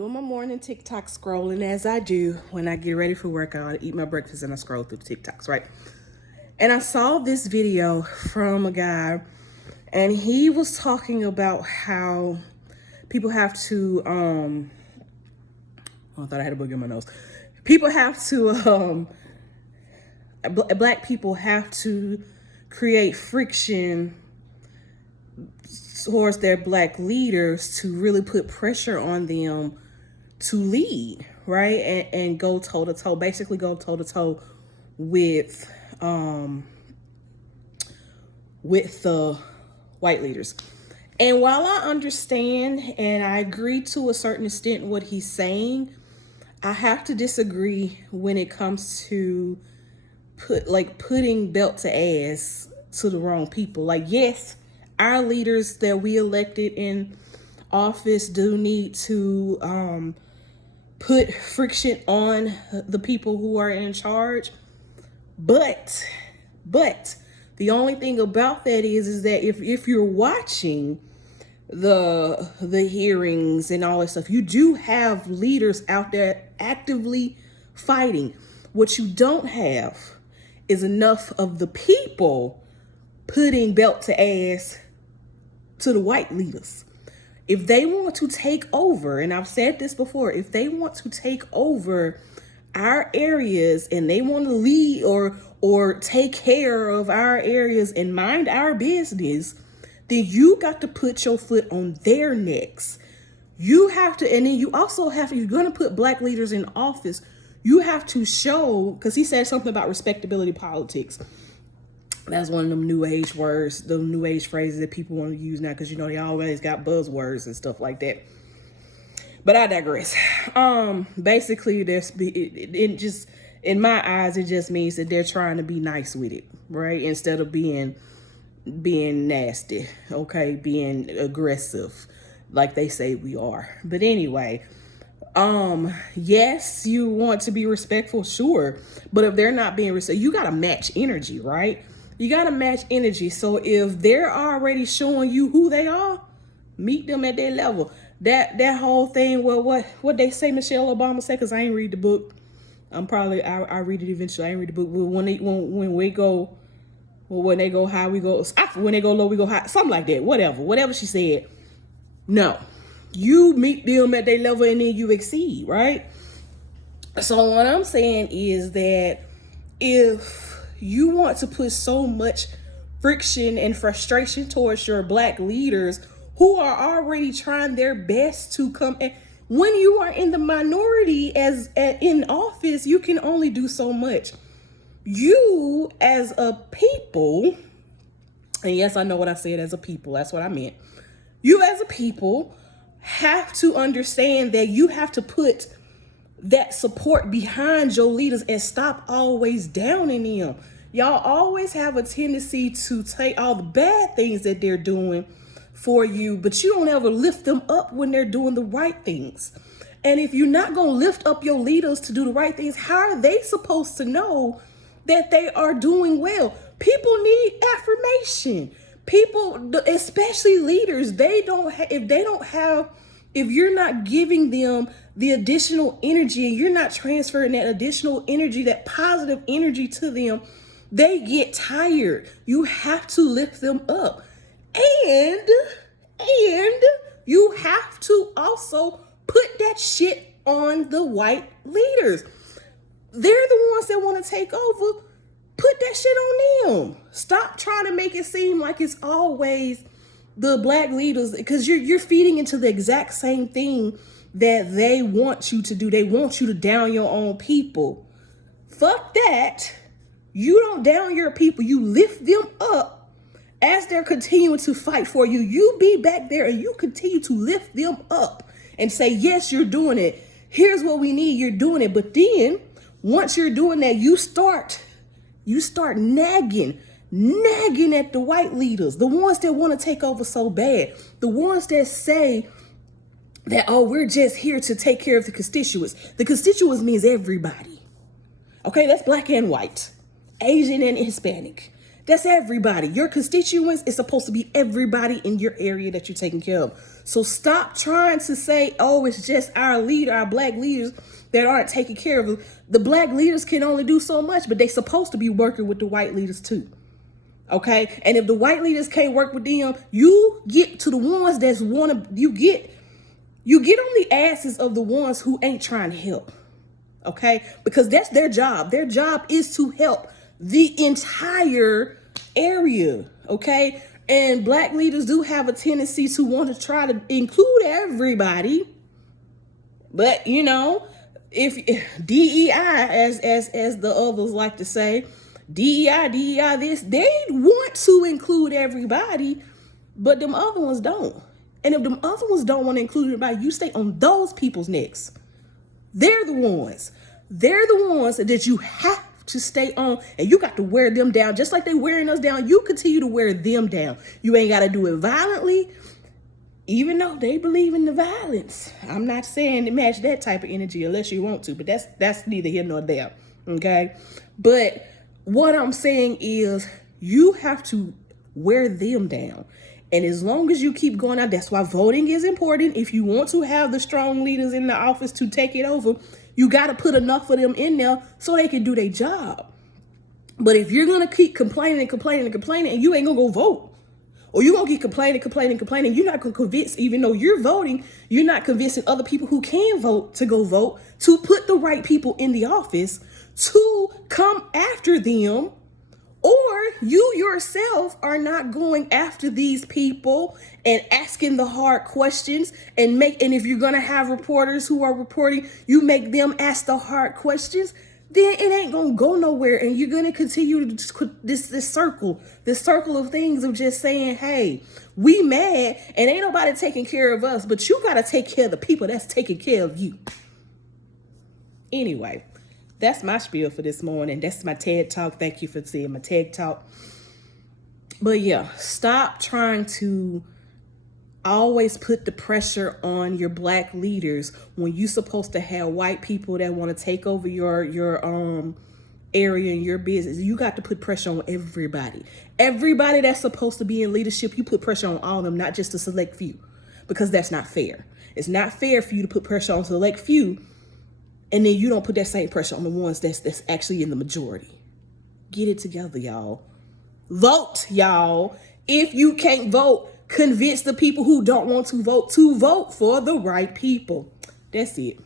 Doing my morning TikTok scrolling as I do when I get ready for work. I eat my breakfast and I scroll through TikToks, right? And I saw this video from a guy, and he was talking about how people have to oh, I thought I had a booger in my nose. People have to black people have to create friction towards their black leaders to really put pressure on them to lead, right? And go toe to toe, basically go toe to toe with the white leaders. And while I understand and I agree to a certain extent what he's saying, I have to disagree when it comes to putting belt to ass to the wrong people. Like, yes, our leaders that we elected in office do need to put friction on the people who are in charge. But the only thing about that is that if you're watching the hearings and all that stuff, you do have leaders out there actively fighting. What you don't have is enough of the people putting belt to ass to the white leaders. If they want to take over, and I've said this before, if they want to take over our areas and they want to lead or take care of our areas and mind our business, then you got to put your foot on their necks. You have to, and then you also have to, you're going to put black leaders in office, you have to show, because he said something about respectability politics. That's one of them new age words, the new age phrases that people want to use now, because they always got buzzwords and stuff like that. But I digress. Basically, it just, in my eyes, it just means that they're trying to be nice with it, right? Instead of being nasty, okay, being aggressive, like they say we are. But anyway, yes, you want to be respectful, sure, but if they're not being respectful, you gotta match energy, right? You gotta match energy. So if they're already showing you who they are, meet them at their level. That whole thing, well, what they say Michelle Obama said, because I ain't read the book. I read it eventually. I ain't read the book. When they go high, we go. When they go low, we go high. Something like that. Whatever she said. No, you meet them at their level and then you exceed, right? So what I'm saying is that if you want to put so much friction and frustration towards your black leaders who are already trying their best to come in, when you are in the minority in office, you can only do so much. You as a people, and yes, I know what I said as a people, that's what I meant. You as a people have to understand that you have to put that support behind your leaders and stop always downing them. Y'all always have a tendency to take all the bad things that they're doing for you, but you don't ever lift them up when they're doing the right things. And if you're not going to lift up your leaders to do the right things, how are they supposed to know that they are doing well? People need affirmation. People, especially leaders, if you're not giving them the additional energy and you're not transferring that additional energy, that positive energy to them, they get tired. You have to lift them up. And you have to also put that shit on the white leaders. They're the ones that want to take over. Put that shit on them. Stop trying to make it seem like it's always the black leaders, because you're feeding into the exact same thing that they want you to do. They want you to down your own people. Fuck that. You don't down your people. You lift them up as they're continuing to fight for you. You be back there and you continue to lift them up and say, yes, you're doing it. Here's what we need. You're doing it. But then once you're doing that, you start nagging at the white leaders, the ones that want to take over so bad, the ones that say that, oh, we're just here to take care of the constituents. The constituents means everybody. Okay, that's black and white, Asian and Hispanic. That's everybody. Your constituents is supposed to be everybody in your area that you're taking care of. So stop trying to say, oh, it's just our leader, our black leaders that aren't taking care of us. The black leaders can only do so much, but they're supposed to be working with the white leaders too. Okay? And if the white leaders can't work with them, you get to the ones that's you get on the asses of the ones who ain't trying to help. Okay? Because that's their job. Their job is to help the entire area. Okay? And black leaders do have a tendency to want to try to include everybody. But if DEI, as the others like to say, DEI this, they want to include everybody, but them other ones don't. And if them other ones don't want to include everybody, you stay on those people's necks. They're the ones that you have to stay on, and you got to wear them down just like they wearing us down. You continue to wear them down. You ain't got to do it violently, even though they believe in the violence. I'm not saying to match that type of energy unless you want to, but that's neither here nor there. Okay, but what I'm saying is you have to wear them down. And as long as you keep going out, that's why voting is important. If you want to have the strong leaders in the office to take it over, you got to put enough of them in there so they can do their job. But if you're going to keep complaining and you ain't going to go vote, or you're going to keep complaining, you're not going to convince, even though you're voting, you're not convincing other people who can vote to go vote, to put the right people in the office to come after them. Or you yourself are not going after these people and asking the hard questions and if you're going to have reporters who are reporting, you make them ask the hard questions, then it ain't going to go nowhere. And you're going to continue this circle of things of just saying, hey, we mad and ain't nobody taking care of us, but you got to take care of the people that's taking care of you. Anyway. That's my spiel for this morning. That's my TED Talk. Thank you for seeing my TED Talk. But yeah, stop trying to always put the pressure on your black leaders when you're supposed to have white people that want to take over your area and your business. You got to put pressure on everybody. Everybody that's supposed to be in leadership, you put pressure on all of them, not just a select few, because that's not fair. It's not fair for you to put pressure on select few and then you don't put that same pressure on the ones that's actually in the majority. Get it together, y'all. Vote, y'all. If you can't vote, convince the people who don't want to vote for the right people. That's it.